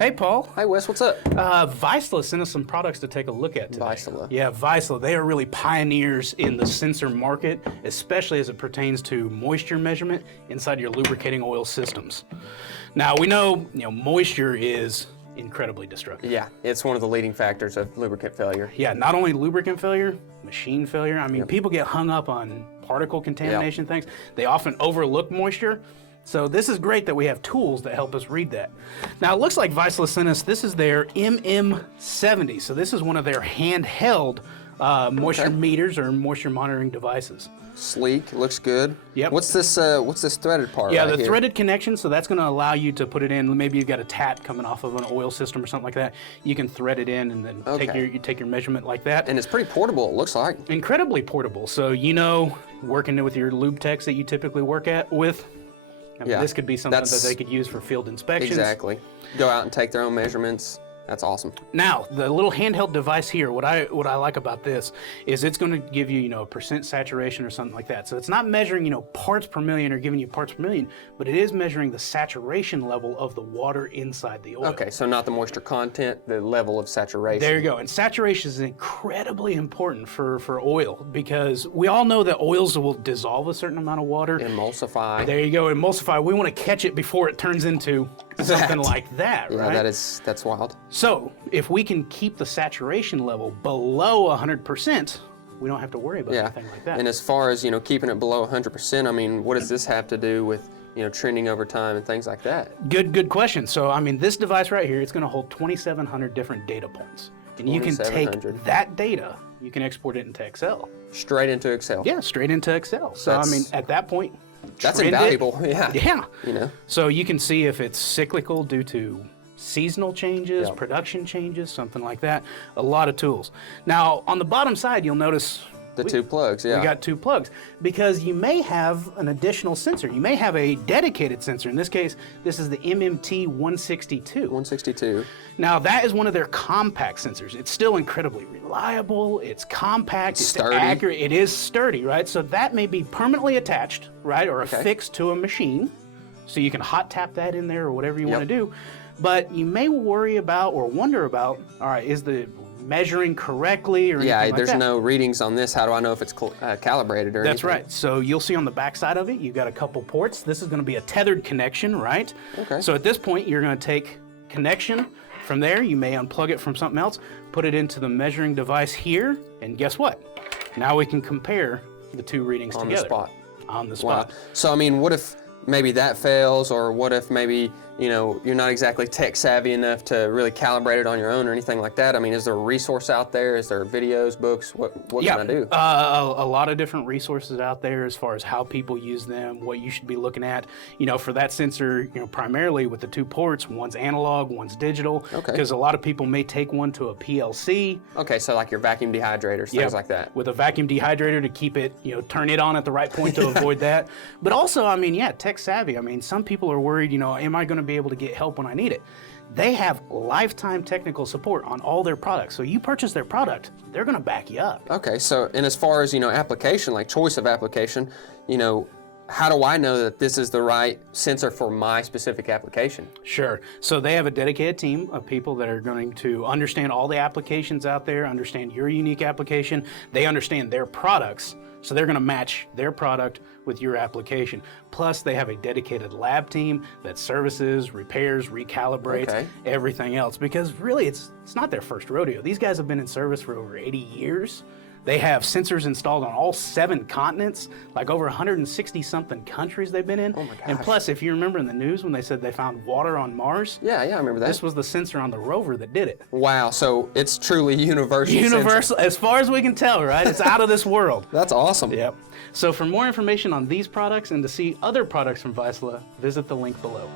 Hey, Paul. Hi, Wes. What's up? Vaisala sent us some products to take a look at today. Vaisala. Yeah, Vaisala. They are really pioneers in the sensor market, especially as it pertains to moisture measurement inside your lubricating oil systems. Now, we know, moisture is incredibly destructive. Yeah, it's one of the leading factors of lubricant failure. Yeah, not only lubricant failure, machine failure. I mean, people get hung up on particle contamination things. They often overlook moisture. So this is great that we have tools that help us read that. Now it looks like Vaisala sent us, this is their MM70. So this is one of their handheld moisture meters or moisture monitoring devices. Sleek, looks good. Yep. What's this threaded part? Yeah, right the here? threaded connection, so that's gonna allow you to put it in, maybe you've got a tap coming off of an oil system or something like that. You can thread it in and then take your measurement like that. And it's pretty portable, it looks like. Incredibly portable. So working with your lube techs that you typically work with, this could be something that they could use for field inspections. Exactly. Go out and take their own measurements. That's awesome. Now, the little handheld device here, what I like about this is it's going to give you, a percent saturation or something like that. So it's not measuring, parts per million or giving you parts per million, but it is measuring the saturation level of the water inside the oil. Okay, so not the moisture content, the level of saturation. There you go. And saturation is incredibly important for oil because we all know that oils will dissolve a certain amount of water. Emulsify. There you go, emulsify. We want to catch it before it turns into something like that, right? Yeah, that's wild. So if we can keep the saturation level below 100%, we don't have to worry about anything like that. And as far as keeping it below 100%, I mean, what does this have to do with trending over time and things like that? Good question. So I mean, this device right here, it's going to hold 2,700 different data points, and you can take that data, you can export it into Excel. Straight into Excel. Yeah, straight into Excel. So I mean, at that point, that's invaluable. Yeah. Yeah. So you can see if it's cyclical due to seasonal changes, production changes, something like that. A lot of tools. Now, on the bottom side, you'll notice the two plugs, we got two plugs because you may have an additional sensor. You may have a dedicated sensor. In this case, this is the MMT162. 162. Now, that is one of their compact sensors. It's still incredibly reliable. It's compact. It's accurate. It is sturdy, right? So that may be permanently attached, right, or affixed to a machine. So you can hot tap that in there or whatever you want to do. But you may worry about or wonder about, all right, is the measuring correctly or anything like that? There's no readings on this. How do I know if it's calibrated or anything? That's right. So you'll see on the back side of it, you've got a couple ports. This is going to be a tethered connection, right? Okay. So at this point, you're going to take connection. From there, you may unplug it from something else, put it into the measuring device here, and guess what? Now we can compare the two readings together. On the spot. Wow. So I mean, what if maybe that fails, or what if maybe you're not exactly tech savvy enough to really calibrate it on your own or anything like that? I mean, is there a resource out there? Is there videos, books? What can I do? A lot of different resources out there as far as how people use them, what you should be looking at. For that sensor, primarily with the two ports, one's analog, one's digital. Okay. Because a lot of people may take one to a PLC. Okay, so like your vacuum dehydrators, things like that. With a vacuum dehydrator to keep it, turn it on at the right point to avoid that. But also, I mean, tech savvy. I mean, some people are worried, am I going to be able to get help when I need it? They have lifetime technical support on all their products. So you purchase their product, they're going to back you up. Okay, so and as far as application, like choice of application, how do I know that this is the right sensor for my specific application? Sure. So they have a dedicated team of people that are going to understand all the applications out there, understand your unique application. They understand their products. So they're going to match their product with your application. Plus, they have a dedicated lab team that services, repairs, recalibrates, everything else. Because really, it's not their first rodeo. These guys have been in service for over 80 years. They have sensors installed on all 7 continents, like over 160-something countries they've been in. Oh my gosh. And plus, if you remember in the news when they said they found water on Mars. Yeah, I remember that. This was the sensor on the rover that did it. Wow, so it's truly universal. Universal, as far as we can tell, right? It's out of this world. That's awesome. Yep. So for more information on these products and to see other products from Vaisala, visit the link below.